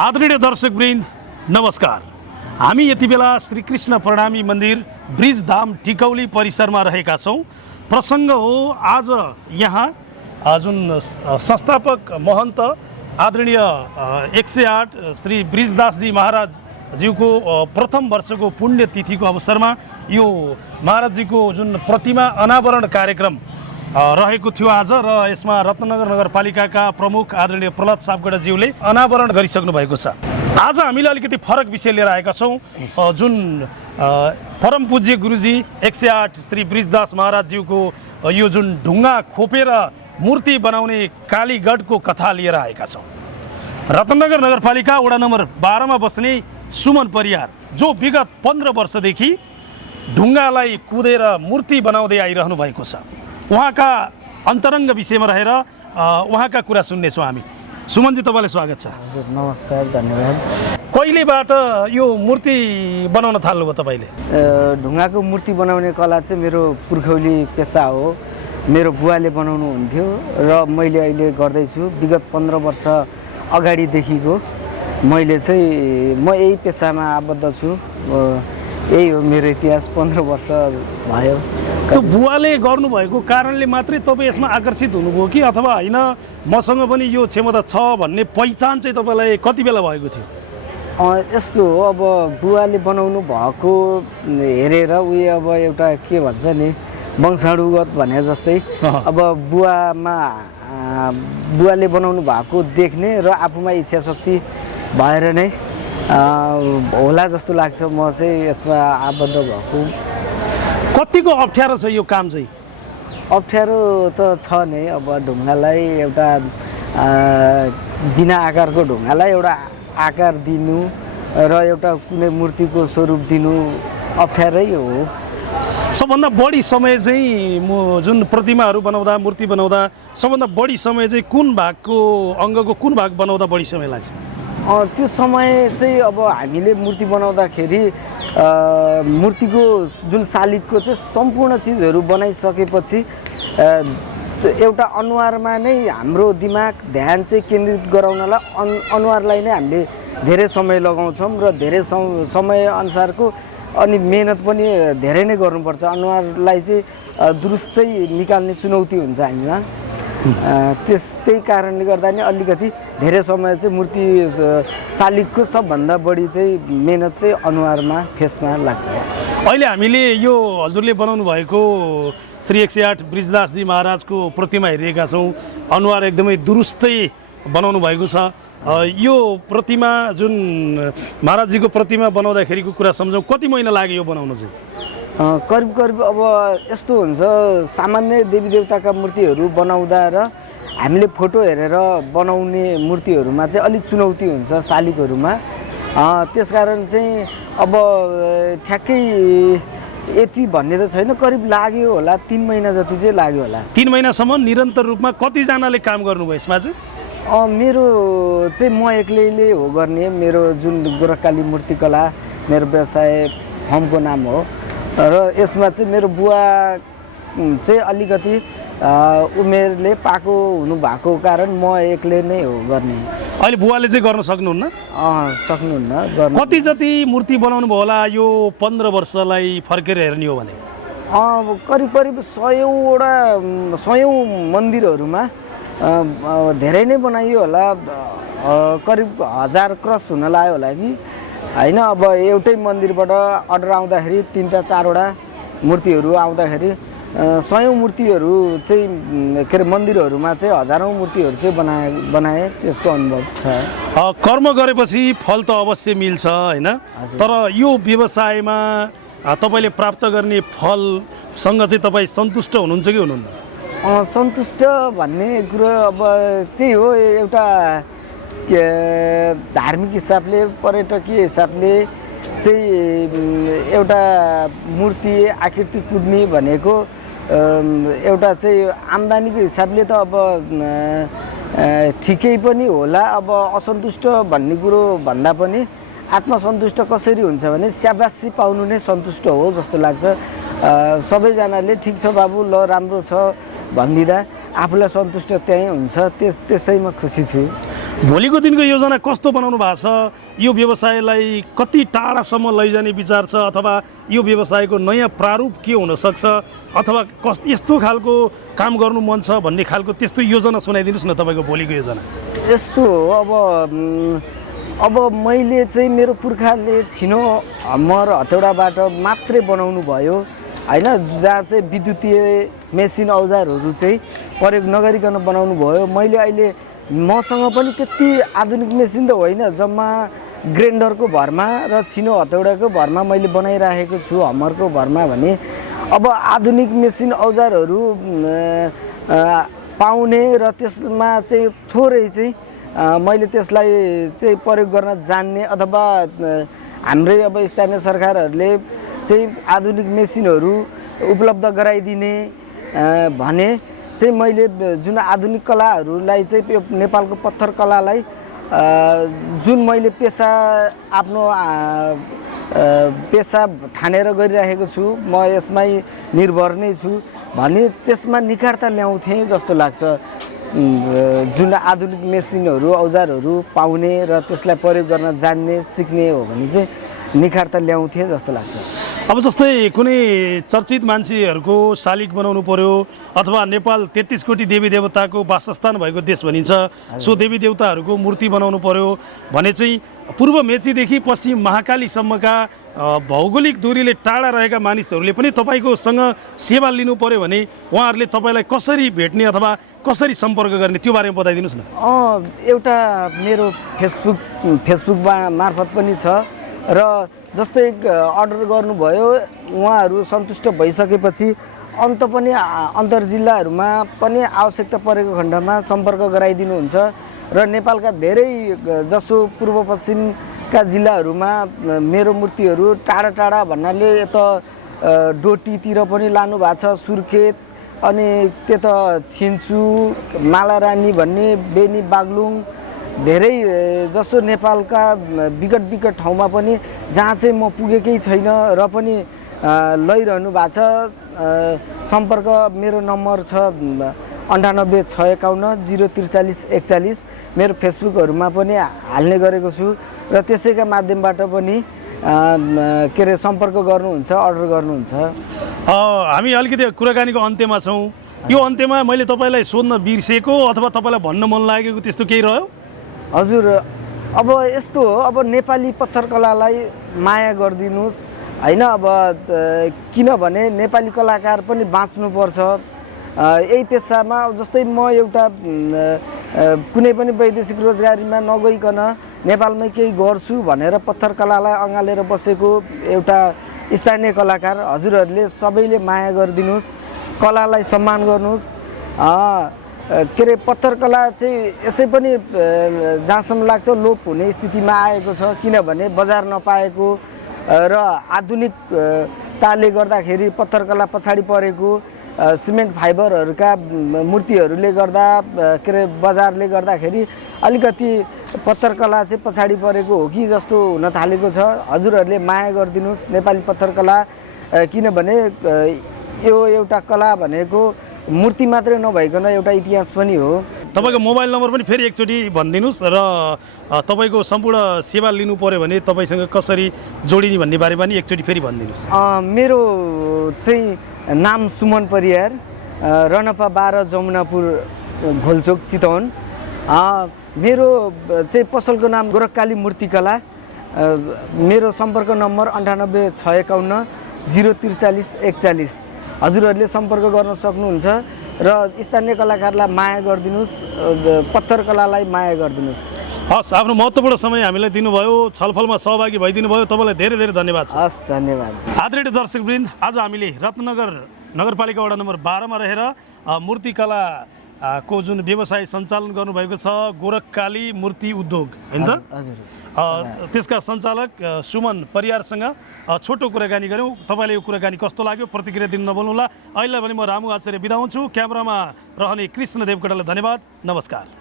आदरणीय दर्शकवृन्द नमस्कार। हामी यति बेला श्री कृष्ण प्रणामी मन्दिर ब्रिजधाम टिकौली परिसरमा रहेका छौँ। प्रसङ्ग हो आज यहाँ जुन संस्थापक महन्त आदरणीय 108 श्री ब्रिजदासजी महाराजज्यूको प्रथम वर्षको पुण्यतिथिको अवसरमा यो महाराजजीको जुन प्रतिमा अनावरण कार्यक्रम रहेको थियो आज, र यसमा रत्नगर नगरपालिकाका प्रमुख आदरणीय प्रहलाद सापकोटाज्यूले अनावरण गरिसक्नु भएको छ। आज हामीले अलिकति फरक विषय लिएर आएका छौँ। जुन परम पूज्य गुरुजी 108 श्री ब्रिजदास महाराजज्यूको यो जुन ढुङ्गा खोपेर मूर्ति बनाउने कालीगढको कथा लिएर आएका छौँ। रत्नगर नगरपालिका वडा नम्बर 12 मा बस्ने सुमन परियार, जो विगत 15 वर्षदेखि ढुङ्गालाई कुदेर मूर्ति बनाउँदै आइरहनु भएको छ, उहाँका अन्तरङ्ग विषयमा रहेर उहाँका कुरा सुन्नेछौँ हामी। सुमनजी, तपाईँलाई स्वागत छ। हजुर नमस्कार, धन्यवाद। कहिलेबाट यो मूर्ति बनाउन थाल्नुभयो तपाईँले? ढुङ्गाको मूर्ति बनाउने कला चाहिँ मेरो पुर्खौली पेसा हो। मेरो बुवाले बनाउनु हुन्थ्यो र मैले अहिले गर्दैछु। विगत 15 वर्ष अगाडिदेखिको मैले चाहिँ म यही पेसामा आबद्ध छु। यही हो मेरो इतिहास। 15 वर्ष भयो। त्यो बुवाले गर्नुभएको कारणले मात्रै तपाईँ यसमा आकर्षित हुनुभयो कि अथवा होइन मसँग पनि यो क्षमता छ भन्ने पहिचान चाहिँ तपाईँलाई कति बेला भएको थियो? यस्तो हो, अब बुवाले बनाउनु भएको हेरेर उयो अब एउटा के भन्छ नि, वंशाणुगत भने जस्तै अब बुवाले बनाउनु भएको देख्ने र आफूमा इच्छा शक्ति भएर नै होला जस्तो लाग्छ। म चाहिँ यसमा आबद्ध भएको। कतिको अप्ठ्यारो छ यो काम चाहिँ? अप्ठ्यारो त छ नै। अब ढुङ्गालाई एउटा बिना आकारको ढुङ्गालाई एउटा आकार दिनु र एउटा कुनै मूर्तिको स्वरूप दिनु अप्ठ्यारै हो। सबभन्दा बढी समय चाहिँ जुन प्रतिमाहरू बनाउँदा, मूर्ति बनाउँदा सबभन्दा बढी समय चाहिँ कुन भागको अङ्गको कुन भाग बनाउँदा बढी समय लाग्छ? त्यो समय चाहिँ अब हामीले मूर्ति बनाउँदाखेरि मूर्तिको जुन शालिगको चाहिँ सम्पूर्ण चिजहरू बनाइसकेपछि एउटा अनुहारमा नै हाम्रो दिमाग ध्यान चाहिँ केन्द्रित गराउनलाई अनुहारलाई नै हामीले धेरै समय लगाउँछौँ र धेरै समय अनुसारको अनि मेहनत पनि धेरै नै गर्नुपर्छ। अनुहारलाई चाहिँ दुरुस्तै निकाल्ने चुनौती हुन्छ हामीमा। त्यही कारणले गर्दा नि अलिकति धेरै समय चाहिँ मूर्ति शालिगको सबभन्दा बढी चाहिँ मेहनत चाहिँ अनुहारमा, फेसमा लाग्छ। अहिले हामीले यो हजुरले बनाउनु भएको श्री 108 ब्रिजदासजी महाराजको प्रतिमा हेरिएका छौँ। अनुहार एकदमै दुरुस्तै बनाउनु भएको छ। यो प्रतिमा जुन महाराजजीको प्रतिमा बनाउँदाखेरिको कुरा सम्झौँ, कति महिना लाग्यो यो बनाउनु चाहिँ? करिब अब यस्तो हुन्छ, सामान्य देवी देवताका मूर्तिहरू बनाउँदा र हामीले फोटो हेरेर बनाउने मूर्तिहरूमा चाहिँ अलिक चुनौती हुन्छ शालिगहरूमा। त्यसकारण चाहिँ अब ठ्याक्कै यति भन्ने त छैन, करिब लाग्यो होला 3 महिना जति चाहिँ लाग्यो होला। 3 महिनासम्म निरन्तर रूपमा कतिजनाले काम गर्नुभयो यसमा चाहिँ? मेरो चाहिँ म एक्लैले हो गर्ने। मेरो जुन गोरखकाली मूर्तिकला मेरो व्यवसाय फर्मको नाम हो र यसमा चाहिँ मेरो बुवा चाहिँ अलिकति उमेरले पाको हुनुभएको कारण म एक्लै नै हो गर्ने। अहिले बुवाले चाहिँ गर्न सक्नुहुन्न? सक्नुहुन्न गर्न। कति जति मूर्ति बनाउनु भयो होला यो 15 वर्षलाई फर्केर हेर्ने हो भने? करिब 100 मन्दिरहरूमा धेरै नै बनाइयो होला। करिब 1000 क्रस हुन लाग्यो होला कि होइन। अब एउटै मन्दिरबाट अर्डर आउँदाखेरि 3-4वटा मूर्तिहरू आउँदाखेरि 100 मूर्तिहरू चाहिँ के अरे मन्दिरहरूमा चाहिँ हजारौँ मूर्तिहरू चाहिँ बनाए। त्यसको अनुभव छ। कर्म गरेपछि फल त अवश्य मिल्छ होइन, तर यो व्यवसायमा तपाईँले प्राप्त गर्ने फलसँग चाहिँ तपाईँ सन्तुष्ट हुनुहुन्छ कि हुनुहुन्न? सन्तुष्ट भन्ने कुरो अब त्यही हो, एउटा धार्मिक हिसाबले, पर्यटकीय हिसाबले चाहिँ एउटा मूर्ति आकृति कुद्ने भनेको एउटा चाहिँ आम्दानीको हिसाबले त अब ठिकै पनि होला। अब असन्तुष्ट भन्ने कुरो भन्दा पनि आत्मसन्तुष्ट कसरी हुन्छ भने स्याबासी पाउनु नै सन्तुष्ट हो जस्तो लाग्छ। सबैजनाले ठिक छ बाबु, ल राम्रो छ भनिदिँदा आफूलाई सन्तुष्ट त्यही हुन्छ। त्यसैमा खुसी छु। भोलिको दिनको योजना कस्तो बनाउनु भएको छ? यो व्यवसायलाई कति टाढासम्म लैजाने विचार छ, अथवा यो व्यवसायको नयाँ प्रारूप के हुनसक्छ, अथवा यस्तो खालको काम गर्नु मन छ भन्ने खालको त्यस्तो योजना सुनाइदिनुहोस् न तपाईँको भोलिको योजना। यस्तो हो, अब मैले चाहिँ मेरो पुर्खाले छिनो हम्मर हतौडाबाट मात्रै बनाउनु भयो होइन, जहाँ चाहिँ विद्युतीय मेसिन औजारहरू चाहिँ प्रयोग नगरिकन बनाउनु भयो। मैले अहिले मसँग पनि त्यति आधुनिक मेसिन त होइन, जम्मा ग्राइन्डरको भरमा र छिनो हतौडाको भरमा मैले बनाइराखेको छु हम्मरको भरमा भने। अब आधुनिक मेसिन औजारहरू पाउने र त्यसमा चाहिँ थोरै चाहिँ मैले त्यसलाई चाहिँ प्रयोग गर्न जान्ने, अथवा हाम्रै अब स्थानीय सरकारहरूले चाहिँ आधुनिक मेसिनहरू उपलब्ध गराइदिने भने चाहिँ मैले जुन आधुनिक कलाहरूलाई चाहिँ यो नेपालको पत्थर कलालाई जुन मैले पेसा आफ्नो पेसा ठानेर गरिरहेको छु, म यसमै निर्भर नै छु भने त्यसमा निखारता ल्याउँथेँ जस्तो लाग्छ। जुन आधुनिक मेसिनहरू औजारहरू पाउने र त्यसलाई प्रयोग गर्न जान्ने सिक्ने हो भने चाहिँ निखारता ल्याउँथेँ जस्तो लाग्छ। अब जस्तै कुनै चर्चित मान्छेहरूको शालिग बनाउनु पर्यो, अथवा नेपाल 33 कोटी देवी देवताको वासस्थान भएको देश भनिन्छ, सो देवी देवताहरूको मूर्ति बनाउनु पर्यो भने चाहिँ पूर्व मेचीदेखि पश्चिम महाकालीसम्मका भौगोलिक दूरीले टाढा रहेका मानिसहरूले पनि तपाईँकोसँग सेवा लिनु पर्यो भने उहाँहरूले तपाईँलाई कसरी भेट्ने अथवा कसरी सम्पर्क गर्ने त्यो बारेमा बताइदिनुहोस् न। एउटा मेरो फेसबुक मार्फत पनि छ, र जस्तै अर्डर गर्नुभयो उहाँहरू सन्तुष्ट भइसकेपछि अन्तर जिल्लाहरूमा पनि आवश्यकता परेको खण्डमा सम्पर्क गराइदिनुहुन्छ र नेपालका धेरै जसो पूर्व पश्चिमका जिल्लाहरूमा मेरो मूर्तिहरू टाढा टाढा भन्नाले यता डोटीतिर पनि लानु भएको छ, सुर्खेत अनि त्यता छिन्चु मालारानी भन्ने बेनी बागलुङ धेरै जसो नेपालका विकट ठाउँमा पनि जहाँ चाहिँ म पुगेकै छैन र पनि लैरहनु भएको छ। सम्पर्क मेरो नम्बर छ 9865104341, मेरो फेसबुकहरूमा पनि हाल्ने गरेको छु र त्यसैका माध्यमबाट पनि के अरे सम्पर्क गर्नुहुन्छ, अर्डर गर्नुहुन्छ। हामी अलिकति कुराकानीको अन्त्यमा छौँ। यो अन्त्यमा मैले तपाईँलाई सोध्न बिर्सेको अथवा तपाईँलाई भन्न मन लागेको त्यस्तो केही रह्यो? हजुर, अब यस्तो हो, अब नेपाली पत्थर कलालाई माया गरिदिनुहोस् होइन। अब किनभने नेपाली कलाकार पनि बाँच्नुपर्छ यही पेसामा। जस्तै म एउटा कुनै पनि वैदेशिक रोजगारीमा नगइकन नेपालमै केही गर्छु भनेर पत्थर कलालाई अँगालेर बसेको एउटा स्थानीय कलाकार। हजुरहरूले सबैले माया गरिदिनुहोस्, कलालाई सम्मान गर्नुहोस्। के अरे पत्थर कला चाहिँ यसै पनि जहाँसम्म लाग्छ लोप हुने स्थितिमा आएको छ, किनभने बजार नपाएको र आधुनिकताले गर्दाखेरि पत्थर कला पछाडि परेको, सिमेन्ट फाइबरहरूका मूर्तिहरूले गर्दा के अरे बजारले गर्दाखेरि अलिकति पत्थर कला चाहिँ पछाडि परेको हो कि जस्तो हुन थालेको छ। हजुरहरूले माया गरिदिनुहोस् नेपाली पत्थर कला, किनभने यो एउटा कला भनेको मूर्ति मात्रै नभइकन एउटा इतिहास पनि हो। तपाईँको मोबाइल नम्बर पनि फेरि एकचोटि भनिदिनुहोस् र तपाईँको सम्पूर्ण सेवा लिनु पर्यो भने तपाईँसँग कसरी जोडिने भन्ने बारेमा पनि एकचोटि फेरि भनिदिनुहोस्। मेरो चाहिँ नाम सुमन परियार, रनपा 12 जमुनापुर घोलचोक चितवन। मेरो चाहिँ पसलको नाम गोरखकाली मूर्तिकला। मेरो सम्पर्क नम्बर 9865104341। हजुरहरूले सम्पर्क गर्न सक्नुहुन्छ र स्थानीय कलाकारलाई माया गरिदिनुहोस्, पत्थर कलालाई माया गरिदिनुहोस्। हस्, आफ्नो महत्त्वपूर्ण समय हामीलाई दिनुभयो, छलफलमा सहभागी भइदिनु भयो, तपाईँलाई धेरै धेरै धन्यवाद छ। हस्, धन्यवाद। आदरणीय दर्शकवृन्द, आज हामीले रत्नगर नगरपालिका वडा नम्बर 12 मा रहेर मूर्तिकला को जुन व्यवसाय सञ्चालन गर्नुभएको छ गोरखकाली मूर्ति उद्योग हैन त, त्यसका सञ्चालक सुमन परियारसँग छोटो कुराकानी गऱ्यौँ। तपाईँले यो कुराकानी कस्तो लाग्यो प्रतिक्रिया दिन नभुल्नुहोला। अहिले भने म रामु आचार्य बिदा हुन्छु। क्यामेरामा रहने कृष्ण देवकोटालाई धन्यवाद। नमस्कार।